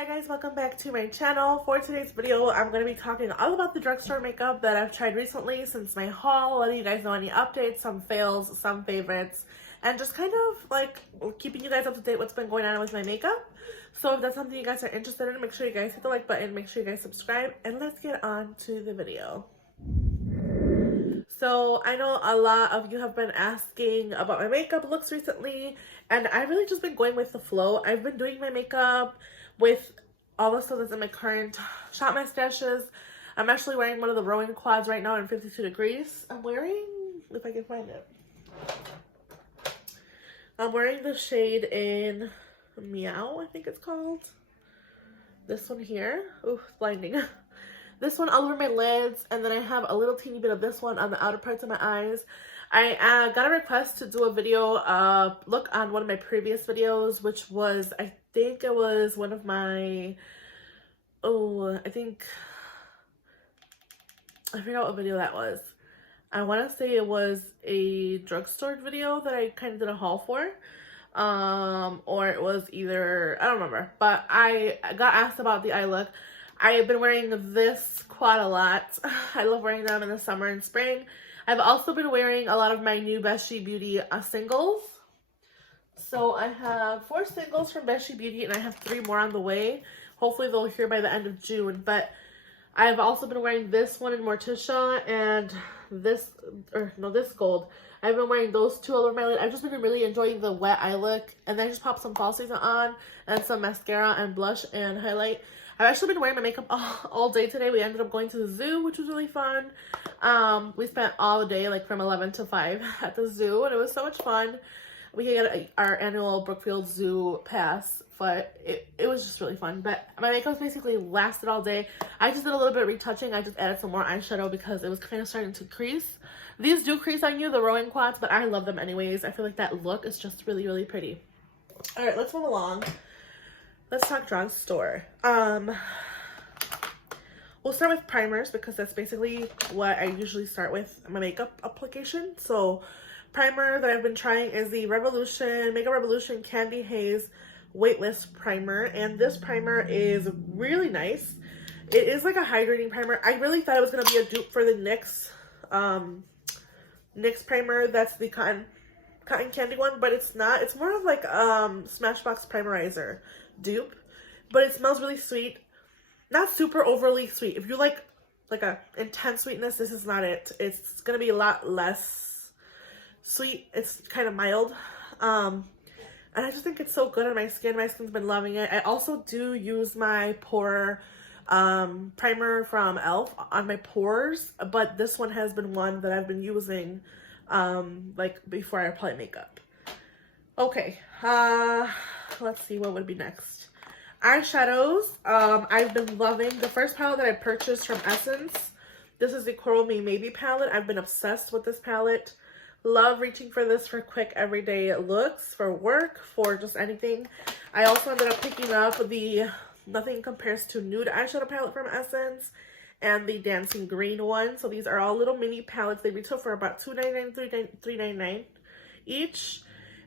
Hi guys, welcome back to my channel. For today's video, I'm going to be talking all about the drugstore makeup that I've tried recently since my haul, letting you guys know any updates, some fails, some favorites, and just kind of like keeping you guys up to date what's been going on with my makeup. So if that's something you guys are interested in, make sure you guys hit the like button, make sure you guys subscribe, and let's get on to the video. So I know a lot of you have been asking about my makeup looks recently, and I've really just been going with the flow. I've been doing my makeup with all the stuff that's in my current shop my stashes. I'm actually wearing one of the rowing quads right now in 52 degrees. I'm wearing, if I can find it, I'm wearing the shade in Meow, I think it's called. This one here. Ooh, blinding. This one all over my lids, and then I have a little teeny bit of this one on the outer parts of my eyes. I got a request to do a video look on one of my previous videos, which was, I think it was one of my, I forgot what video that was. I want to say it was a drugstore video that I kind of did a haul for. Or it was either, I don't remember, but I got asked about the eye look. I have been wearing this quad a lot. I love wearing them in the summer and spring. I've also been wearing a lot of my new Beshi Beauty singles. So I have 4 singles from Beshi Beauty, and I have 3 more on the way. Hopefully they'll hear by the end of June. But I've also been wearing this one in Morticia and this gold. I've been wearing those 2 all over my lid. I've just been really enjoying the wet eye look. And then I just popped some falsies on and some mascara and blush and highlight. I've actually been wearing my makeup all day today. We ended up going to the zoo, which was really fun. We spent all the day, like from 11 to 5 at the zoo, and it was so much fun. We could get our annual Brookfield Zoo pass, but it was just really fun. But my makeup basically lasted all day. I just did a little bit of retouching. I just added some more eyeshadow because it was kind of starting to crease. These do crease on you, the rowing quads, but I love them anyways. I feel like that look is just really, really pretty. All right, let's move along. Let's talk drugstore. We'll start with primers because that's basically what I usually start with my makeup application. So primer that I've been trying is the Makeup Revolution Candy Haze Weightless Primer. And this primer is really nice. It is like a hydrating primer. I really thought it was going to be a dupe for the NYX primer. That's the cotton candy one, but it's not. It's more of like Smashbox Primerizer dupe, but it smells really sweet. Not super overly sweet. If you like a intense sweetness, this is not it. It's gonna be a lot less sweet. It's kind of mild, and I just think it's so good on my skin. My skin's been loving it. I also do use my pore primer from e.l.f. on my pores, but this one has been one that I've been using like before I apply makeup. Okay, let's see what would be next. Eyeshadows. I've been loving the first palette that I purchased from Essence. This is the Coral Me Maybe palette. I've been obsessed with this palette. Love reaching for this for quick everyday looks, for work, for just anything. I also ended up picking up the Nothing Compares to Nude eyeshadow palette from Essence and the Dancing Green one. So these are all little mini palettes. They retail for about $2.99, $3.99 each.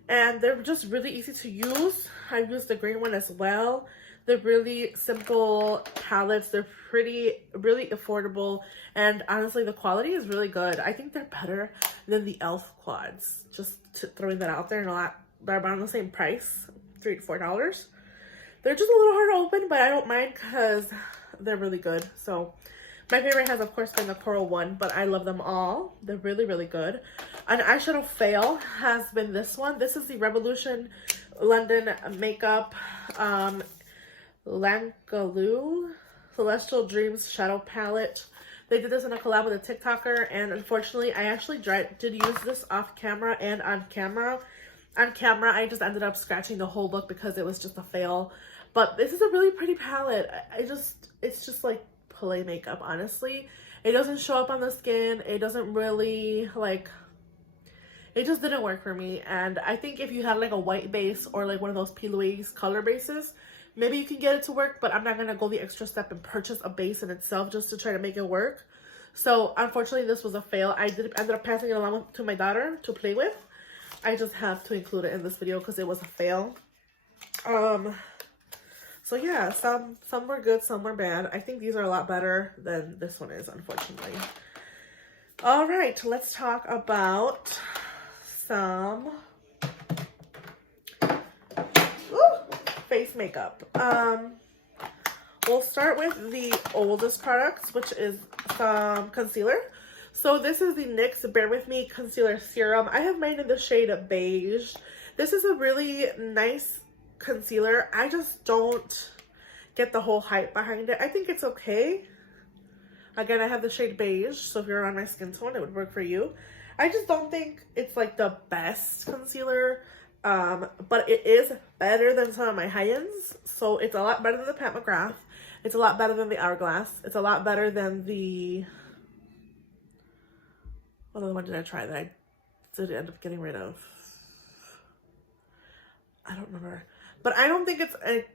And they're just really easy to use. I used the green one as well. They're really simple palettes. They're really affordable. And honestly, the quality is really good. I think they're better than the e.l.f. quads. Just throwing that out there. And they're about the same price, $3 to $4. They're just a little hard to open, but I don't mind because they're really good. So my favorite has, of course, been the Coral one, but I love them all. They're really, really good. An eyeshadow fail has been this one. This is the Revolution London Makeup Lankaloo Celestial Dreams Shadow Palette. They did this in a collab with a TikToker, and unfortunately, I actually did use this off camera and on camera. On camera, I just ended up scratching the whole look because it was just a fail. But this is a really pretty palette. It's just like play makeup, honestly. It doesn't show up on the skin. It doesn't really it just didn't work for me. And I think if you had like a white base or like one of those P. Louise color bases, maybe you can get it to work, but I'm not gonna go the extra step and purchase a base in itself just to try to make it work. So unfortunately this was a fail. I ended up passing it along to my daughter to play with. I just have to include it in this video because it was a fail. So So yeah, some were good, some were bad. I think these are a lot better than this one is, unfortunately. All right, let's talk about some face makeup. We'll start with the oldest products, which is some concealer. So this is the NYX Bear With Me Concealer Serum. I have mine in the shade Beige. This is a really nice concealer. I just don't get the whole hype behind it. I think it's okay. Again, I have the shade Beige, so if you're on my skin tone, it would work for you. I just don't think it's like the best concealer, but it is better than some of my high-ends. So it's a lot better than the Pat McGrath. It's a lot better than the Hourglass. It's a lot better than the... What other one did I try that I did end up getting rid of? I don't remember. But I don't think it's a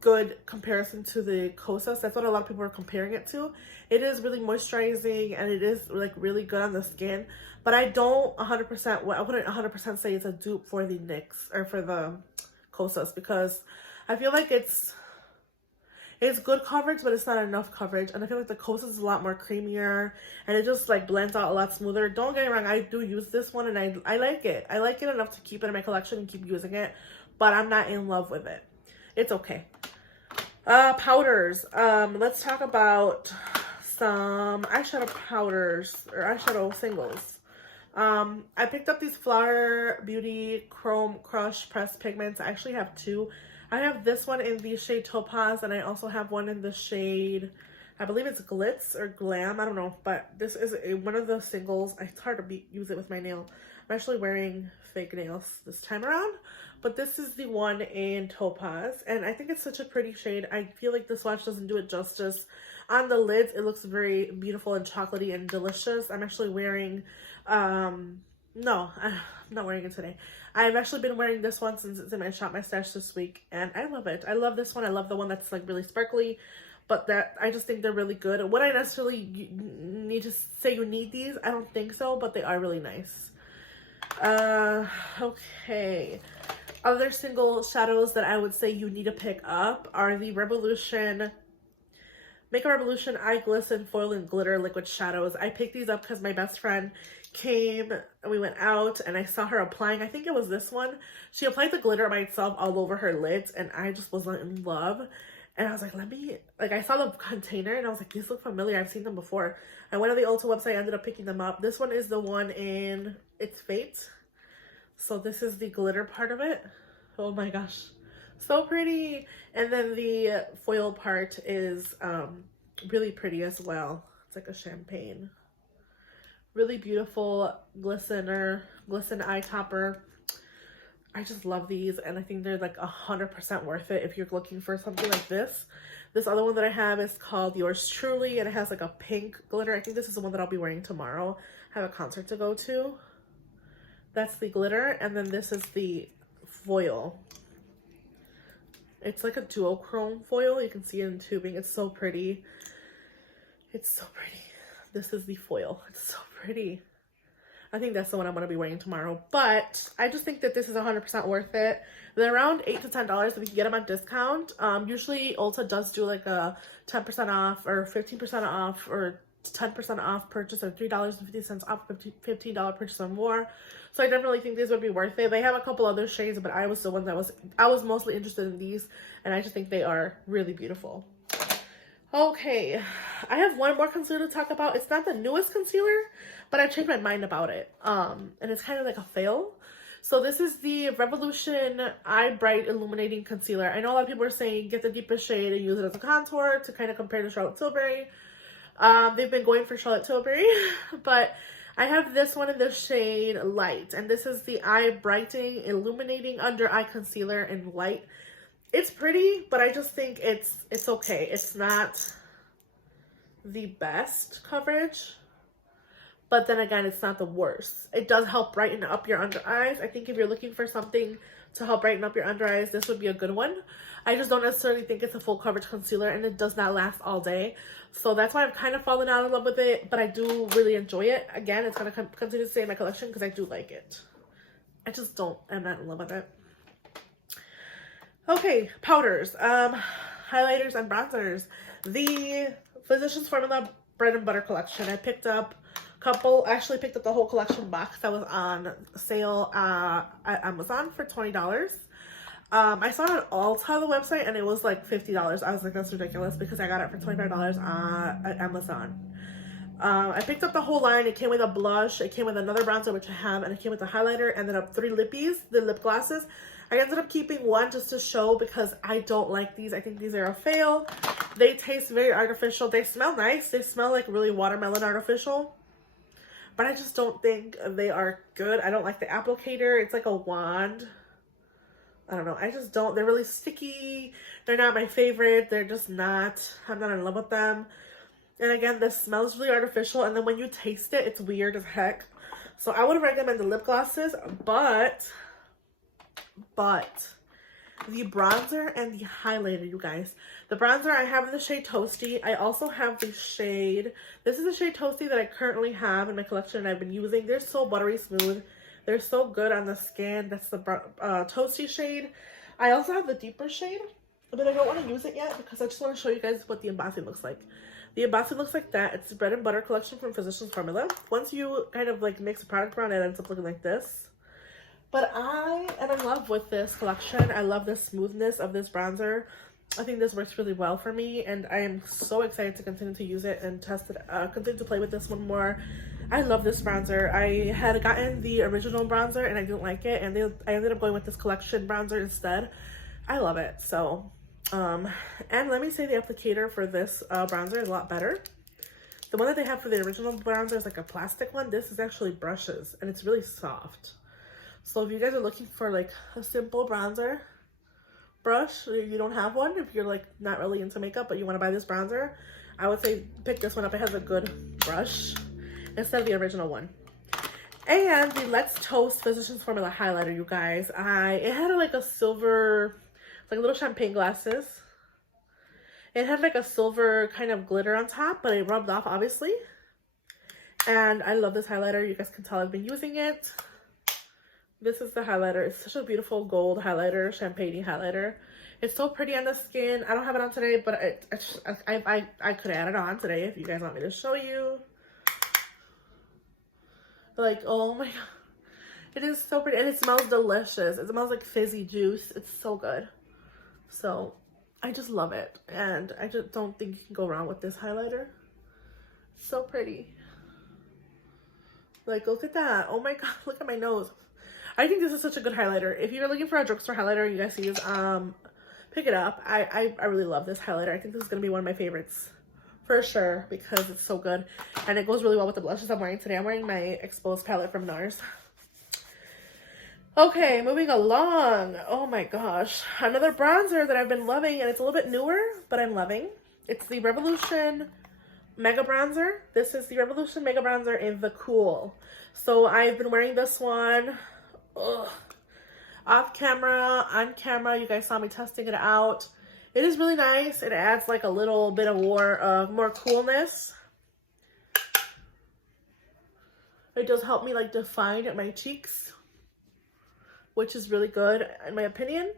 good comparison to the Kosas. That's what a lot of people are comparing it to. It is really moisturizing and it is like really good on the skin. But I don't 100%, I wouldn't 100% say it's a dupe for the NYX or for the Kosas, because I feel like it's good coverage, but it's not enough coverage. And I feel like the Kosas is a lot more creamier and it just like blends out a lot smoother. Don't get me wrong, I do use this one and I like it. I like it enough to keep it in my collection and keep using it, but I'm not in love with it. It's okay. Powders. Let's talk about some eyeshadow powders or eyeshadow singles. I picked up these Flower Beauty Chrome Crush Pressed Pigments. I actually have two. I have this one in the shade Topaz, and I also have one in the shade, I believe it's Glitz or Glam, I don't know, but this is one of the singles. It's hard to use it with my nail. I'm actually wearing fake nails this time around, but this is the one in Topaz, and I think it's such a pretty shade. I feel like the swatch doesn't do it justice. On the lids, it looks very beautiful and chocolatey and delicious. I'm actually wearing, no, I'm not wearing it today. I've actually been wearing this one since it's in my Shop My Stash this week, and I love it. I love this one. I love the one that's like really sparkly, but that I just think they're really good. Would I necessarily need to say you need these? I don't think so, but they are really nice. Okay. Other single shadows that I would say you need to pick up are the Makeup Revolution Eye Glisten Foil and Glitter Liquid Shadows. I picked these up because my best friend came and we went out and I saw her applying, I think it was this one. She applied the glitter by itself all over her lids and I just wasn't in love. And I was like, I saw the container and I was like, these look familiar. I've seen them before. I went on the Ulta website, I ended up picking them up. This one is the one in It's Fate. So this is the glitter part of it. Oh my gosh. So pretty. And then the foil part is really pretty as well. It's like a champagne. Really beautiful glisten eye topper. I just love these and I think they're like 100% worth it if you're looking for something like this. This other one that I have is called Yours Truly and it has like a pink glitter. I think this is the one that I'll be wearing tomorrow. I have a concert to go to. That's the glitter, and then this is the foil. It's like a duochrome foil. You can see it in tubing. It's so pretty. It's so pretty. This is the foil. It's so pretty. I think that's the one I'm going to be wearing tomorrow. But I just think that this is 100% worth it. They're around $8 to $10 if you can get them on discount. Usually Ulta does do like a 10% off or 15% off or 10% off purchase or $3.50 off $15 purchase or more. So I definitely think these would be worth it. They have a couple other shades, but I was the one that I was mostly interested in these, and I just think they are really beautiful. Okay, I have one more concealer to talk about. It's not the newest concealer, but I changed my mind about it. And it's kind of like a fail. So this is the Revolution Eye Bright Illuminating Concealer. I know a lot of people are saying get the deepest shade and use it as a contour to kind of compare to Charlotte Tilbury. They've been going for Charlotte Tilbury, but I have this one in the shade Light, and this is the Eye Brightening Illuminating Under Eye Concealer in Light. It's pretty, but I just think it's okay. It's not the best coverage, but then again, it's not the worst. It does help brighten up your under eyes. I think if you're looking for something to help brighten up your under eyes, this would be a good one. I just don't necessarily think it's a full coverage concealer, and it does not last all day. So that's why I've kind of fallen out of love with it, but I do really enjoy it. Again, it's going to continue to stay in my collection because I do like it. I'm not in love with it. Okay, powders. highlighters and bronzers. The Physicians Formula Bread and Butter collection. I picked up a couple, actually picked up the whole collection box that was on sale at Amazon for $20. I saw it on Ulta, the website, and it was like $50. I was like, that's ridiculous, because I got it for $25 at Amazon. I picked up the whole line. It came with a blush, it came with another bronzer, which I have, and it came with a highlighter, and then 3 lippies, the lip glosses. I ended up keeping one just to show, because I don't like these. I think these are a fail. They taste very artificial. They smell nice. They smell like really watermelon artificial, but I just don't think they are good. I don't like the applicator. It's like a wand. I don't know. I just don't. They're really sticky. They're not my favorite. They're just not. I'm not in love with them. And again, this smells really artificial. And then when you taste it, it's weird as heck. So I would recommend the lip glosses, but the bronzer and the highlighter, you guys. The bronzer I have in the shade Toasty. I also have the shade. This is the shade Toasty that I currently have in my collection and I've been using. They're so buttery smooth. They're so good on the skin. That's the Toasty shade. I also have the deeper shade, but I don't want to use it yet because I just want to show you guys what the embossing looks like. The embossing looks like that. It's the Bread and Butter collection from Physicians Formula. Once you kind of like mix the product around, it ends up looking like this. But I am in love with this collection. I love the smoothness of this bronzer. I think this works really well for me, and I am so excited to continue to use it and test it, continue to play with this one more. I love this bronzer. I had gotten the original bronzer and I didn't like it, and I ended up going with this collection bronzer instead. I love it. So, and let me say the applicator for this bronzer is a lot better. The one that they have for the original bronzer is like a plastic one. This is actually brushes, and it's really soft. So if you guys are looking for like a simple bronzer brush, or you don't have one, if you're like not really into makeup but you want to buy this bronzer, I would say pick this one up. It has a good brush instead of the original one. And the Let's Toast Physicians Formula highlighter, you guys. It had like a silver, like little champagne glasses. It had like a silver kind of glitter on top, but it rubbed off obviously. And I love this highlighter. You guys can tell I've been using it. This is the highlighter. It's such a beautiful gold highlighter, champagne highlighter. It's so pretty on the skin. I don't have it on today, but I could add it on today if you guys want me to show you. Like, oh my god. It is so pretty, and it smells delicious. It smells like fizzy juice. It's so good. So, I just love it. And I just don't think you can go wrong with this highlighter. So pretty. Like, look at that. Oh my god, look at my nose. I think this is such a good highlighter. If you're looking for a drugstore highlighter, you guys use, pick it up. I really love this highlighter. I think this is going to be one of my favorites for sure because it's so good. And it goes really well with the blushes I'm wearing today. I'm wearing my Exposed palette from NARS. Okay, moving along. Oh my gosh. Another bronzer that I've been loving, and it's a little bit newer, but I'm loving. It's the Revolution Mega Bronzer. This is the Revolution Mega Bronzer in the Cool. So I've been wearing this one. Ugh. Off camera, on camera, you guys saw me testing it out. It is really nice. It adds like a little bit of more coolness. It does help me like define my cheeks, which is really good in my opinion.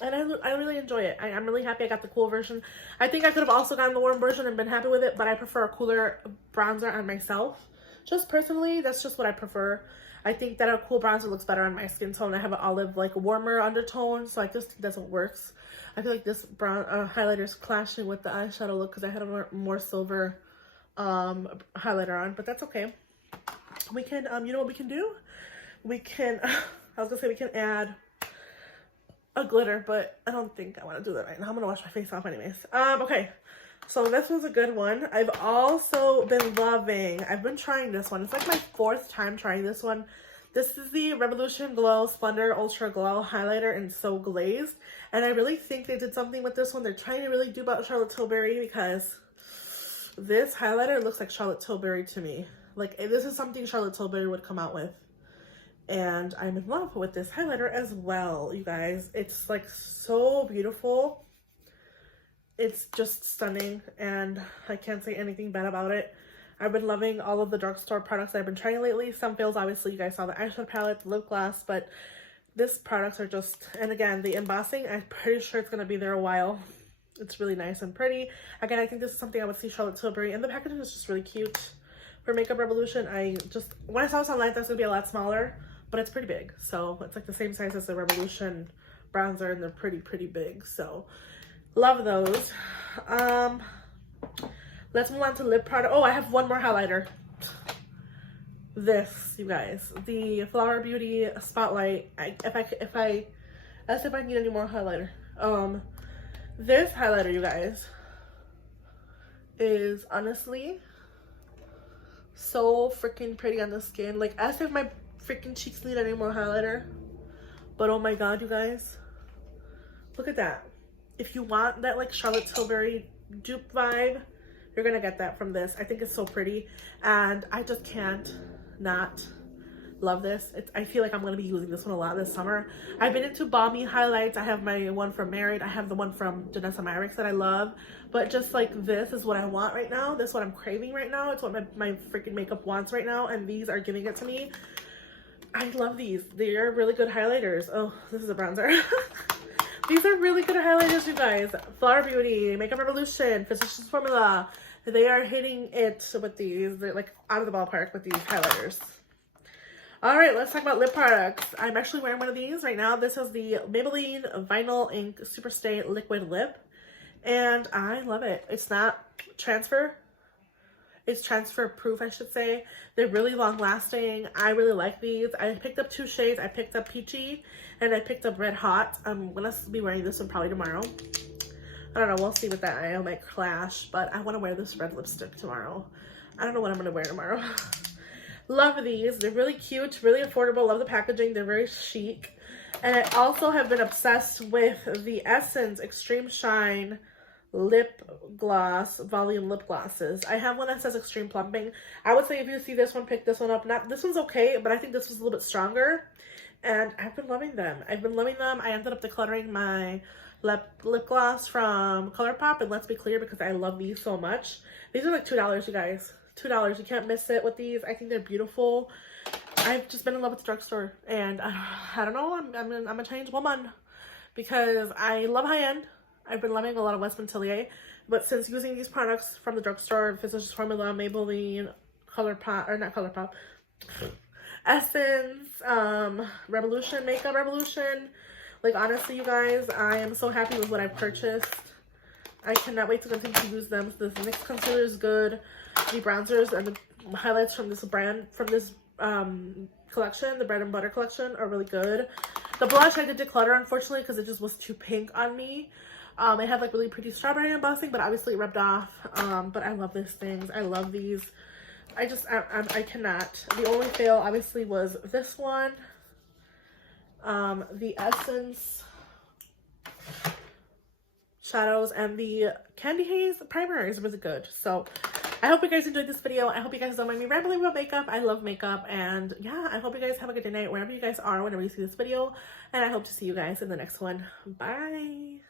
And I really enjoy it. I'm really happy I got the cool version. I think I could have also gotten the warm version and been happy with it, but I prefer a cooler bronzer on myself. Just personally, that's just what I prefer. I think that a cool bronzer looks better on my skin tone. I have an olive, like warmer undertone, so I just think that's what works. I feel like this highlighter is clashing with the eyeshadow look because I had a more silver highlighter on, but that's okay. We can, you know what we can do? We can, I was gonna say we can add a glitter, but I don't think I want to do that right now. I'm gonna wash my face off anyways. Okay. So this was a good one. I've also been loving, I've been trying this one. It's like my 4th time trying this one. This is the Revolution Glow Splendor Ultra Glow Highlighter in So Glazed. And I really think they did something with this one. They're trying to really do about Charlotte Tilbury because this highlighter looks like Charlotte Tilbury to me. Like, this is something Charlotte Tilbury would come out with. And I'm in love with this highlighter as well, you guys. It's like so beautiful. It's just stunning, and I can't say anything bad about it. I've been loving all of the drugstore products that I've been trying lately. Some fails, obviously. You guys saw the eyeshadow palette, the lip gloss, but these products are just, and again, the embossing, I'm pretty sure it's going to be there a while. It's really nice and pretty. Again, I think this is something I would see Charlotte Tilbury, and the packaging is just really cute. For Makeup Revolution, when I saw this online, I thought it was going to be a lot smaller, but it's pretty big. So it's like the same size as the Revolution bronzer, and they're pretty big. So love those. Let's move on to lip product. Oh, I have one more highlighter. This, you guys, the Flower Beauty Spotlight. If I need any more highlighter. This highlighter, you guys, is honestly so freaking pretty on the skin. Like, as if my freaking cheeks need any more highlighter. But oh my god, you guys, look at that. If you want that like Charlotte Tilbury dupe vibe, you're gonna get that from this. I think it's so pretty, and I just can't not love this. I feel like I'm gonna be using this one a lot this summer. I've been into balmy highlights. I have my one from Married. I have the one from Janessa Myricks that I love, but just like this is what I want right now. This is what I'm craving right now. It's what my freaking makeup wants right now, and these are giving it to me. I love these. They're really good highlighters. Oh, this is a bronzer. These are really good highlighters, you guys. Flower Beauty, Makeup Revolution, Physicians Formula. They are hitting it with these. They're like out of the ballpark with these highlighters. All right, let's talk about lip products. I'm actually wearing one of these right now. This is the Maybelline Vinyl Ink Superstay Liquid Lip, and I love it. It's not transfer. It's transfer proof, I should say. They're really long lasting. I really like these. I picked up 2 shades. I picked up Peachy and I picked up Red Hot. I'm gonna be wearing this one probably tomorrow. I don't know, we'll see with that. I might clash, but I want to wear this red lipstick tomorrow. I don't know what I'm gonna wear tomorrow. Love these. They're really cute, really affordable. Love the packaging. They're very chic. And I also have been obsessed with the Essence Extreme Shine lip gloss, volume lip glosses. I have one that says Extreme Plumping. I would say if you see this one, pick this one up. This one's okay, but I think this was a little bit stronger, and I've been loving them. I ended up decluttering my lip gloss from ColourPop and Let's Be Clear because I love these so much. These are like $2, you guys. $2. You can't miss it with these. I think they're beautiful. I've just been in love with the Drugstore, and I don't know, I'm a changed woman because I love high-end. I've been loving a lot of West Montpellier, but since using these products from the Drugstore, Physicians Formula, Maybelline, ColourPop, Essence, Revolution, Makeup Revolution, like honestly, you guys, I am so happy with what I've purchased. I cannot wait to continue to use them. This NYX concealer is good. The bronzers and the highlights from this brand, from this collection, the Bread and Butter collection, are really good. The blush I did declutter, unfortunately, because it just was too pink on me. It had like really pretty strawberry embossing, but obviously it rubbed off. But I love these things. I love these. I cannot. The only fail obviously was this one. The Essence shadows and the Candy Haze primer is really good. So I hope you guys enjoyed this video. I hope you guys don't mind me rambling about makeup. I love makeup, and yeah, I hope you guys have a good day night wherever you guys are whenever you see this video, and I hope to see you guys in the next one. Bye.